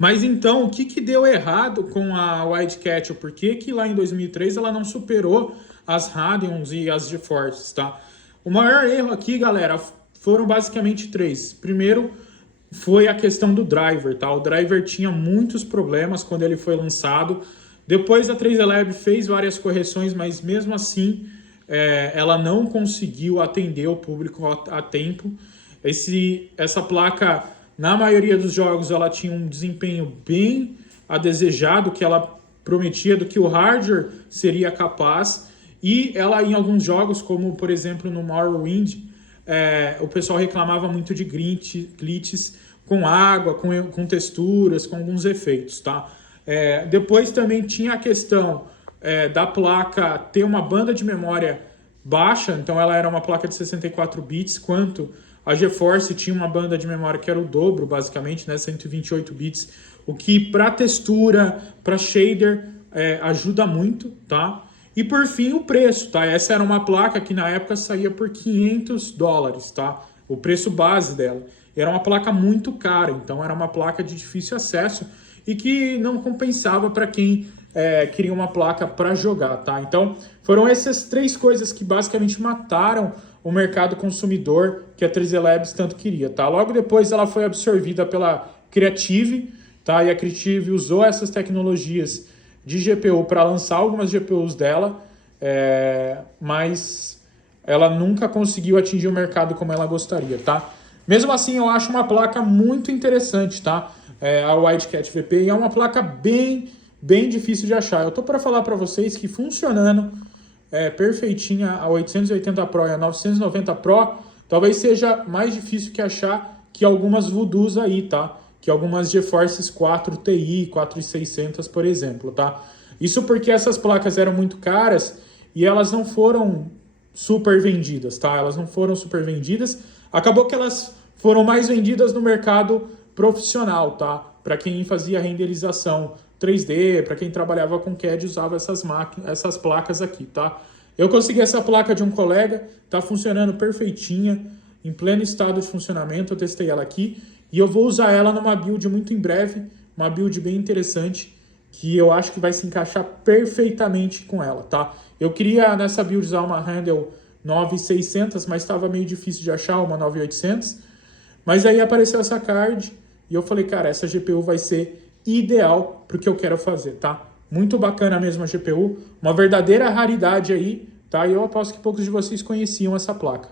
Mas então, o que que deu errado com a Wildcat? Por que que lá em 2003 ela não superou as Radeons e as GeForces, tá? O maior erro aqui, galera, foram basicamente três. Primeiro, foi a questão do driver, tá? O driver tinha muitos problemas quando ele foi lançado. Depois a 3D fez várias correções, mas mesmo assim ela não conseguiu atender o público a tempo. Essa placa, na maioria dos jogos, ela tinha um desempenho bem a desejado, que ela prometia do que o hardware seria capaz. E ela, em alguns jogos, como por exemplo no Morrowind, o pessoal reclamava muito de glitches com água, com texturas, com alguns efeitos, tá? Depois também tinha a questão da placa ter uma banda de memória baixa, então ela era uma placa de 64 bits, quanto a GeForce tinha uma banda de memória que era o dobro, basicamente, né, 128 bits, o que para textura, para shader, ajuda muito, tá? E por fim o preço, tá? Essa era uma placa que na época saía por $500, tá? O preço base dela. Era uma placa muito cara, então era uma placa de difícil acesso e que não compensava para quem queria uma placa para jogar, tá? Então foram essas três coisas que basicamente mataram o mercado consumidor que a 3D Labs tanto queria, tá? Logo depois ela foi absorvida pela Creative, tá? E a Creative usou essas tecnologias de GPU para lançar algumas GPUs dela, mas ela nunca conseguiu atingir o mercado como ela gostaria, tá? Mesmo assim, eu acho uma placa muito interessante, tá? A Wildcat VP, e é uma placa bem difícil de achar. Eu tô para falar para vocês que funcionando perfeitinha a 880 Pro e a 990 Pro, talvez seja mais difícil que achar que algumas Voodoos aí, tá? Que algumas GeForce 4 Ti, 4600, por exemplo, tá? Isso porque essas placas eram muito caras e elas não foram super vendidas, tá? Elas não foram super vendidas. Acabou que elas foram mais vendidas no mercado profissional, tá? Para quem fazia renderização 3D, para quem trabalhava com CAD, usava essas placas aqui, tá? Eu consegui essa placa de um colega, tá funcionando perfeitinha, em pleno estado de funcionamento, eu testei ela aqui, e eu vou usar ela numa build muito em breve, uma build bem interessante, que eu acho que vai se encaixar perfeitamente com ela, tá? Eu queria nessa build usar uma handle 9600, mas estava meio difícil de achar uma 9800, mas aí apareceu essa card, e eu falei, cara, essa GPU vai ser ideal para o que eu quero fazer, tá? Muito bacana mesmo a GPU, uma verdadeira raridade aí, tá? E eu aposto que poucos de vocês conheciam essa placa.